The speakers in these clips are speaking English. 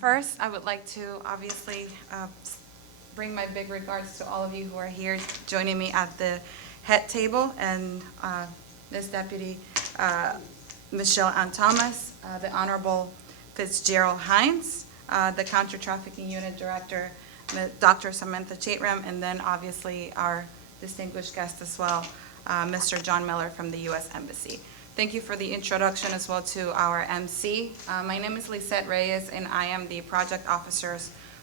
First, I would like to obviously bring my big regards to all of you who are here joining me at the head table, and Ms. Deputy Michelle Ann Thomas, the Honorable Fitzgerald Hines, the Counter Trafficking Unit Director, Dr. Samantha Chatram, and then obviously our distinguished guest as well, Mr. John Miller from the U.S. Embassy. Thank you for the introduction as well to our MC. My name is Lissette Reyes, and I am the project officer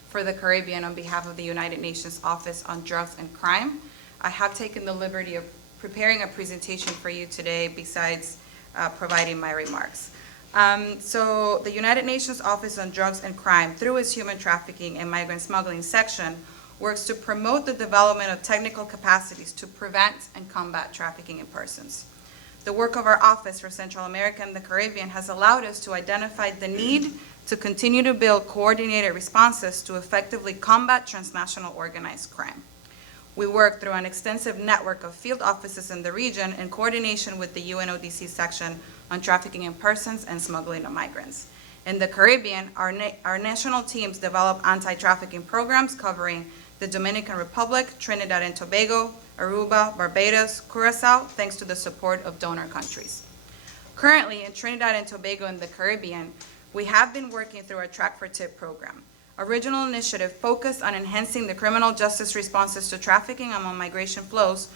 for the Caribbean on behalf of the United Nations Office on Drugs and Crime. I have taken the liberty of preparing a presentation for you today besides providing my remarks. So the United Nations Office on Drugs and Crime, through its Human Trafficking and Migrant Smuggling section, works to promote the development of technical capacities to prevent and combat trafficking in persons. The work of our Office for Central America and the Caribbean has allowed us to identify the need to continue to build coordinated responses to effectively combat transnational organized crime. We work through an extensive network of field offices in the region in coordination with the UNODC section on trafficking in persons and smuggling of migrants. In the Caribbean, our national teams develop anti-trafficking programs covering the Dominican Republic, Trinidad and Tobago, Aruba, Barbados, Curacao, thanks to the support of donor countries. Currently, in Trinidad and Tobago and the Caribbean, we have been working through our Track for TIP program. Original initiative focused on enhancing the criminal justice responses to trafficking among migration flows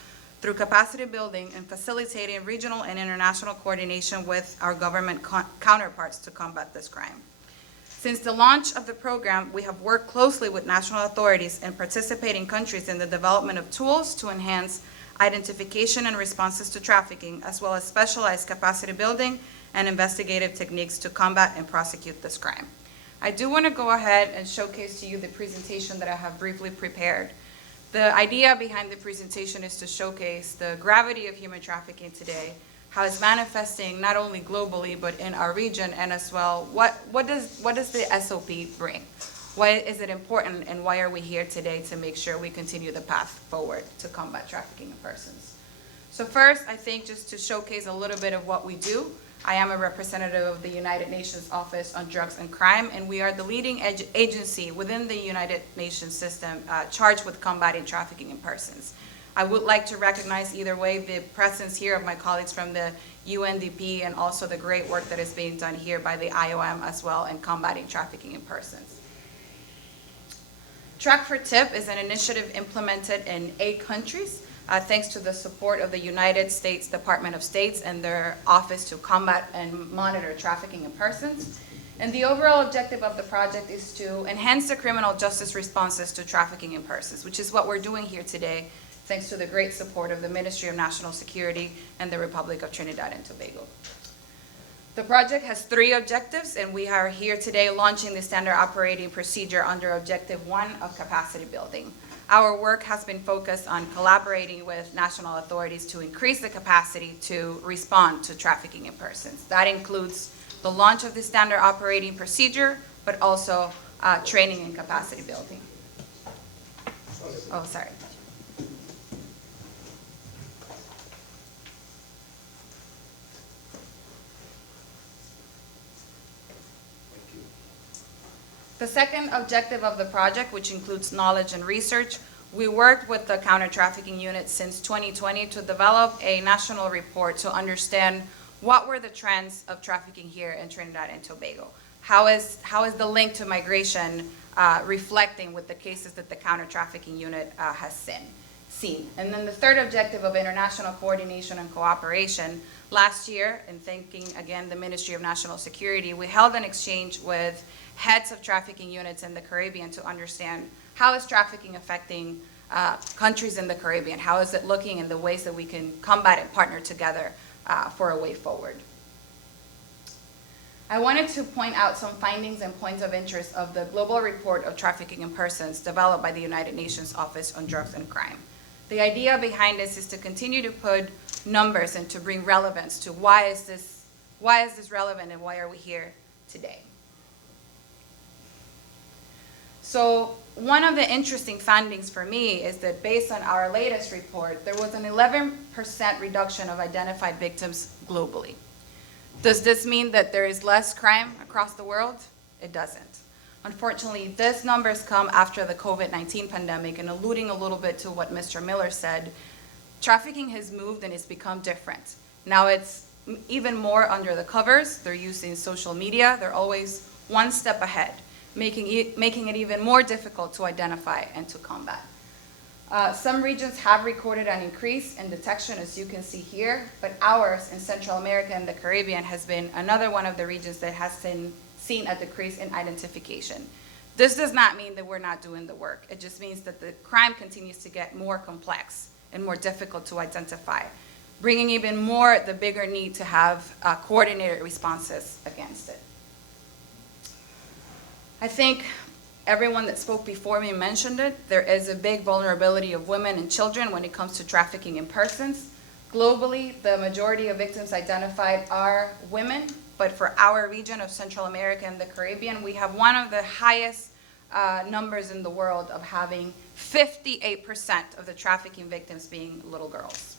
through capacity building and facilitating regional and international coordination with our government counterparts to combat this crime. Since the launch of the program, we have worked closely with national authorities and participating countries in the development of tools to enhance identification and responses to trafficking, as well as specialized capacity building and investigative techniques to combat and prosecute this crime. I do want to go ahead and showcase to you the presentation that I have briefly prepared. The idea behind the presentation is to showcase the gravity of human trafficking today, how it's manifesting not only globally but in our region, and as well what does the SOP bring? Why is it important, and why are we here today to make sure we continue the path forward to combat trafficking in persons? So first, I think just to showcase a little bit of what we do, I am a representative of the United Nations Office on Drugs and Crime, and we are the leading agency within the United Nations system charged with combating trafficking in persons. I would like to recognize either way the presence here of my colleagues from the UNDP and also the great work that is being done here by the IOM as well in combating trafficking in persons. Track for TIP is an initiative implemented in 8 countries thanks to the support of the United States Department of State and their Office to Combat and Monitor Trafficking in Persons. And the overall objective of the project is to enhance the criminal justice responses to trafficking in persons, which is what we're doing here today, thanks to the great support of the Ministry of National Security and the Republic of Trinidad and Tobago. The project has 3 objectives, and we are here today launching the standard operating procedure under Objective 1 of capacity building. Our work has been focused on collaborating with national authorities to increase the capacity to respond to trafficking in persons. That includes the launch of the standard operating procedure, but also training and capacity building. Oh, sorry. The second objective of the project, which includes knowledge and research, we worked with the counter-trafficking unit since 2020 to develop a national report to understand what were the trends of trafficking here in Trinidad and Tobago. How is the link to migration reflecting with the cases that the counter-trafficking unit has seen? And then the third objective of international coordination and cooperation, last year, and thanking again the Ministry of National Security, we held an exchange with heads of trafficking units in the Caribbean to understand how is trafficking affecting countries in the Caribbean, how is it looking in the ways that we can combat and partner together for a way forward. I wanted to point out some findings and points of interest of the Global Report of Trafficking in Persons developed by the United Nations Office on Drugs and Crime. The idea behind this is to continue to put numbers and to bring relevance to why is this relevant and why are we here today. So one of the interesting findings for me is that based on our latest report, there was an 11% reduction of identified victims globally. Does this mean that there is less crime across the world? It doesn't. Unfortunately, these numbers come after the COVID-19 pandemic, and alluding a little bit to what Mr. Miller said, trafficking has moved and it's become different. Now it's even more under the covers. They're using social media. They're always one step ahead, making it even more difficult to identify and to combat. Some regions have recorded an increase in detection, as you can see here, but ours in Central America and the Caribbean has been another one of the regions that has seen a decrease in identification. This does not mean that we're not doing the work. It just means that the crime continues to get more complex and more difficult to identify, bringing even more the bigger need to have coordinated responses against it. I think everyone that spoke before me mentioned it. There is a big vulnerability of women and children when it comes to trafficking in persons. Globally, the majority of victims identified are women, but for our region of Central America and the Caribbean, we have one of the highest numbers in the world of having 58% of the trafficking victims being little girls.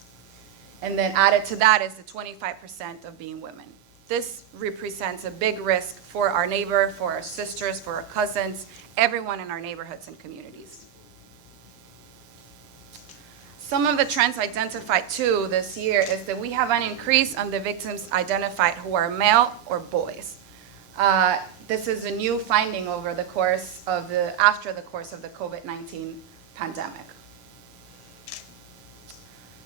And then added to that is the 25% of being women. This represents a big risk for our neighbor, for our sisters, for our cousins, everyone in our neighborhoods and communities. Some of the trends identified too this year is that we have an increase on the victims identified who are male or boys. This is a new finding over the course of after the course of the COVID-19 pandemic.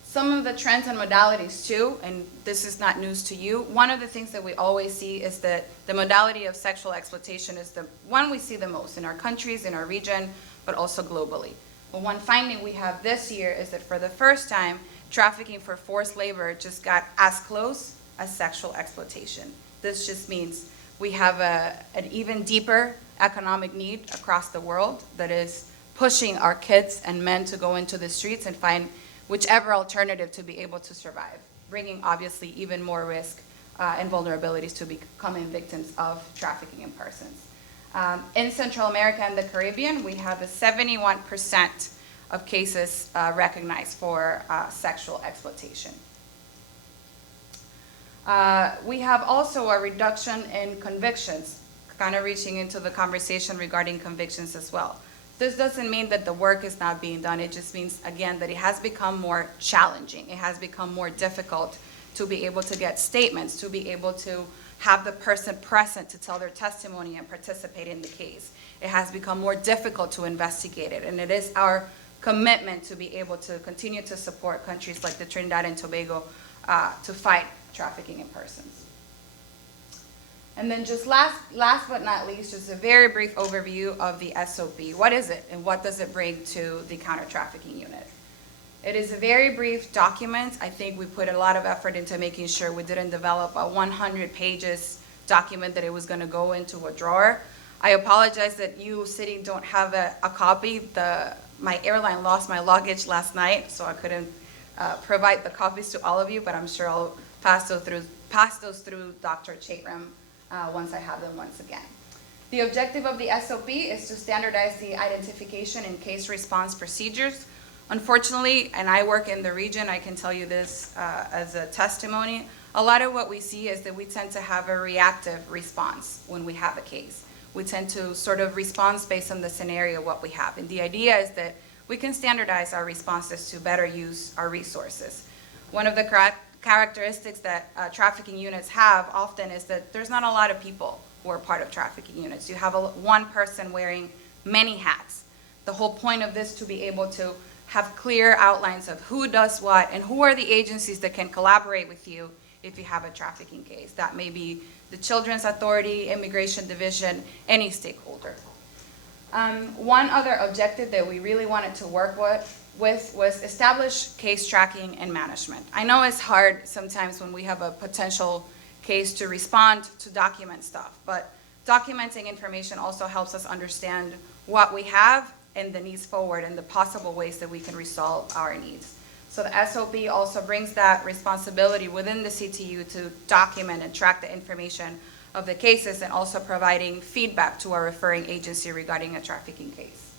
Some of the trends and modalities too, and this is not news to you, one of the things that we always see is that the modality of sexual exploitation is the one we see the most in our countries, in our region, but also globally. But one finding we have this year is that for the first time, trafficking for forced labor just got as close as sexual exploitation. This just means we have an even deeper economic need across the world that is pushing our kids and men to go into the streets and find whichever alternative to be able to survive, bringing obviously even more risk and vulnerabilities to becoming victims of trafficking in persons. In Central America and the Caribbean, we have a 71% of cases recognized for sexual exploitation. We have also a reduction in convictions, kind of reaching into the conversation regarding convictions as well. This doesn't mean that the work is not being done. It just means, again, that it has become more challenging. It has become more difficult to be able to get statements, to be able to have the person present to tell their testimony and participate in the case. It has become more difficult to investigate it, and it is our commitment to be able to continue to support countries like the Trinidad and Tobago to fight trafficking in persons. And then just last but not least, just a very brief overview of the SOP. What is it and what does it bring to the counter-trafficking unit? It is a very brief document. I think we put a lot of effort into making sure we didn't develop a 100 pages document that it was gonna go into a drawer. I apologize that you sitting don't have a copy. My airline lost my luggage last night, so I couldn't provide the copies to all of you, but I'm sure I'll pass those through Dr. Chatram once I have them once again. The objective of the SOP is to standardize the identification and case response procedures. Unfortunately, and I work in the region, I can tell you this as a testimony, a lot of what we see is that we tend to have a reactive response when we have a case. We tend to sort of respond based on the scenario, what we have. And the idea is that we can standardize our responses to better use our resources. One of the characteristics that trafficking units have often is that there's not a lot of people who are part of trafficking units. You have one person wearing many hats. The whole point of this to be able to have clear outlines of who does what and who are the agencies that can collaborate with you if you have a trafficking case. That may be the Children's Authority, Immigration Division, any stakeholder. One other objective that we really wanted to work with was establish case tracking and management. I know it's hard sometimes when we have a potential case to respond to document stuff, but documenting information also helps us understand what we have and the needs forward and the possible ways that we can resolve our needs. So the SOP also brings that responsibility within the CTU to document and track the information of the cases and also providing feedback to our referring agency regarding a trafficking case.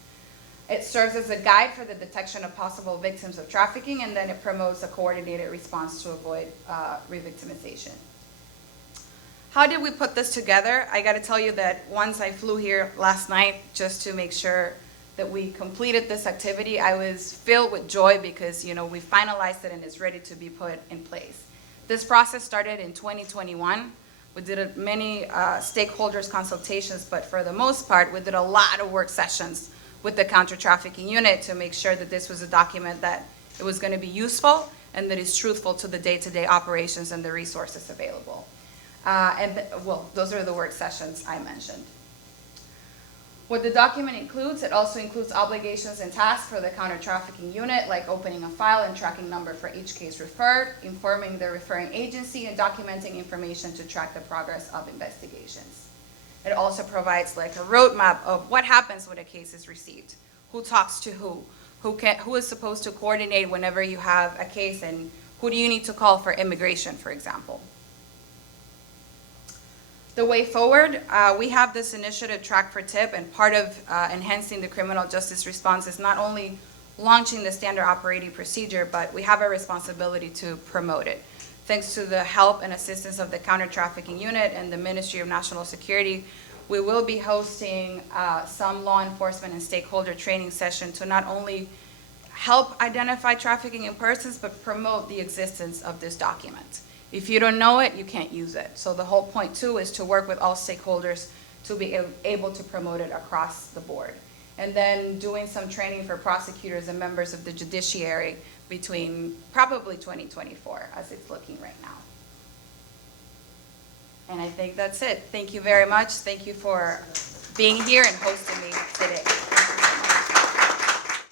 It serves as a guide for the detection of possible victims of trafficking, and then it promotes a coordinated response to avoid re-victimization. How did we put this together? I got to tell you that once I flew here last night just to make sure that we completed this activity, I was filled with joy because, you know, we finalized it and it's ready to be put in place. This process started in 2021. We did many stakeholders consultations, but for the most part, we did a lot of work sessions with the counter-trafficking unit to make sure that this was a document that it was going to be useful and that is truthful to the day-to-day operations and the resources available. Well, those are the work sessions I mentioned. What the document includes, it also includes obligations and tasks for the counter-trafficking unit, like opening a file and tracking number for each case referred, informing the referring agency, and documenting information to track the progress of investigations. It also provides like a roadmap of what happens when a case is received, who talks to who is supposed to coordinate whenever you have a case, and who do you need to call for immigration, for example. The way forward, we have this initiative, Track for Tip, and part of enhancing the criminal justice response is not only launching the standard operating procedure, but we have a responsibility to promote it. Thanks to the help and assistance of the Counter-Trafficking Unit and the Ministry of National Security, we will be hosting some law enforcement and stakeholder training session to not only help identify trafficking in persons, but promote the existence of this document. If you don't know it, you can't use it. So the whole point too is to work with all stakeholders to be able to promote it across the board. And then doing some training for prosecutors and members of the judiciary between probably 2024, as it's looking right now. And I think that's it. Thank you very much. Thank you for being here and hosting me today.